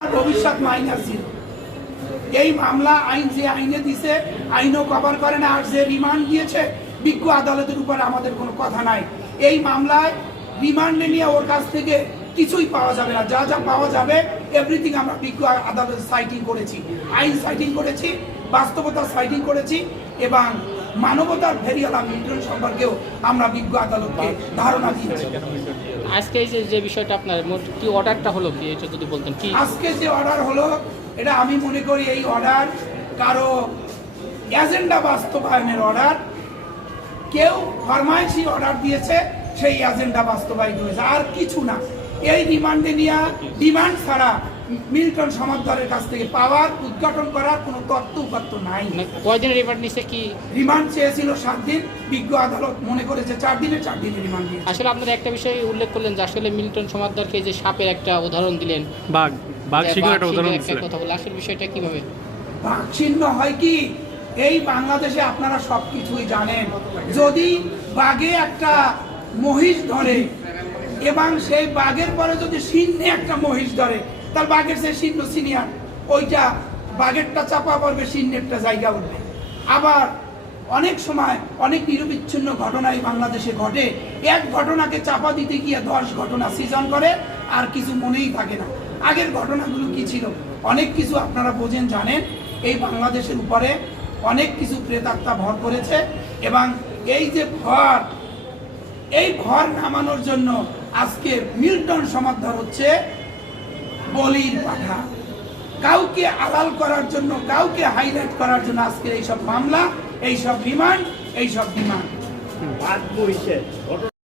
ভবিষ্যৎ minus zero এই মামলা আইন যে আইনে দিছে, আইনও কভার করে না, আর যে রিমান্ড দিয়েছে, বিজ্ঞ আদালতের উপর আমাদের কোনো কথা নাই। এই মামলায় রিমান্ডে নিয়ে ওর কাছ থেকে কিছুই পাওয়া যাবে না। যা যা পাওয়া যাবে এভরিথিং আমরা বিজ্ঞ আদালত সাইটিং করেছি। আইন সাইটিং করেছি, বাস্তবতা সাইটিং করেছি, এবং মানবতার ফেরিয়ালা মিল্টন সম্পর্কেও আমরা বিজ্ঞ আদালতকে ধারণা দিয়েছি। আজকে যে যে বিষয়টা আপনার কি অর্ডারটা হলো কি? এটা যদি বলতেন কি? আজকে যে অর্ডার হলো এটা আমি মনে করি এই অর্ডার কারও এজেন্ডা বাস্তবায়নের অর্ডার। কেউ ফরমাইশি অর্ডার দিয়েছে সেই এজেন্ডা বাস্তবায়িত হয়েছে। আর কিছু না। এই রিমান্ডে নিয়ে ডিমান্ড ছাড়া মিল্টন সমাদরের কাছ থেকে পাওয়ার উদ্ঘাটন করার কোনো তত্ত্ব উপাত্ত নাই। মানে কয়দিনের রিমান্ড নিচ্ছে কি? রিমান্ড চেয়েছিল সাত দিন বিজ্ঞ আদালত মনে করেছে চার দিনে চার দিনে রিমান্ড দিয়েছে আসলে আপনারা একটা বিষয় উল্লেখ করলেন যে আসলে মিল্টন সমাদদারকে যে সাপের একটা উদাহরণ দিলেন বাঘ বাঘ যে সিংহের বাঘ একটা উদাহরণ একটা কথা বলে আসলে বিষয়টা কীভাবে? বাঘ চিহ্ন হয় কি? এই বাংলাদেশে আপনারা সব কিছুই জানেন। যদি বাঘে একটা মহিষ ধরে এবং সেই বাঘের পরে যদি সিংহে একটা মহিষ ধরে তার বাঘের সে সিংহ সিনিয়র। ওইটা বাঘেরটা চাপা পড়বে, সিংহেরটা জায়গা উঠবে। আবার অনেক সময় অনেক নিরবিচ্ছিন্ন ঘটনাই বাংলাদেশে ঘটে। এক ঘটনাকে চাপা দিতে গিয়ে দশ ঘটনা সৃজন করে, আর কিছু মনেই থাকে না। আগের ঘটনাগুলো কি ছিল? অনেক কিছু আপনারা বোঝেন, জানেন। এই বাংলাদেশের উপরে অনেক কিছু প্রেতাত্মা ভর করেছে এবং এই যে ভর, এই ভর নামানোর জন্য আজকে মিল্টন সমাধান হচ্ছে। বলির পাঠা কাউকে আড়াল করার জন্য, কাউকে হাইলাইট করার জন্য আজকের এইসব মামলা, এইসব রিমান্ড এইসব ডিমান্ড